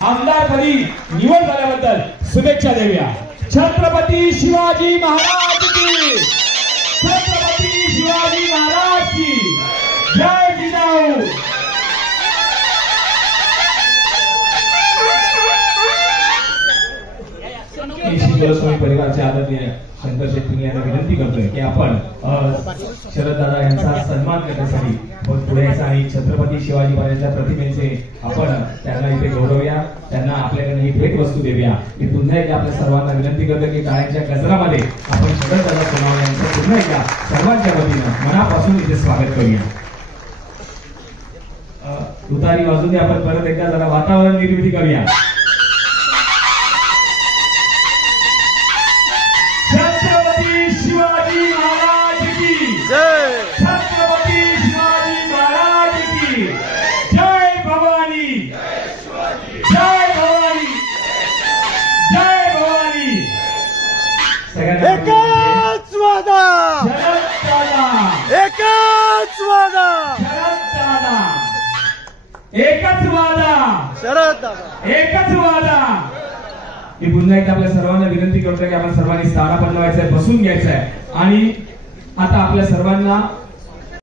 आमदारपदी निवड झाल्याबद्दल शुभेच्छा देऊया। छत्रपती शिवाजी महाराज की, छत्रपती शिवाजी महाराज की जय जिजाऊ। गोस्वामी परिवाराचे आदरणीय शंकर शेट्टी यांना विनंती करतोय की आपण शरद दादा यांचा सन्मान करण्यासाठी पुढे यायचा आणि छत्रपती शिवाजी महाराजांच्या प्रतिमेचे आपण त्यांना इथे गौरवूया, त्यांना आपल्याकडे ही भेट वस्तू देऊया। मी पुन्हा एकदा आपल्या सर्वांना विनंती करतो की टाळ्यांच्या गजरामध्ये आपण शरद दादा सोनवणे यांचं पुन्हा एकदा सर्वांच्या वतीनं मनापासून इथे स्वागत करूया। तुतारी वाजून आपण परत एकदा जरा वातावरण निर्मिती करूया। छत्रपती शिवाजी महाराज की जय, छत्रपती शिवाजी महाराज की जय भवानी, जय भवानी, जय भवानी। एकच वादा, शरद दादा, एकच वादा, शरद दादा, एकच वादा, शरद दादा, एकच वादा। मी पुन्हा एकदा आपल्या सर्वांना विनंती करतोय की आपण सर्वांनी स्थानापन्न व्हायचंय, बसून घ्यायचंय आणि आता आपल्या सर्वांना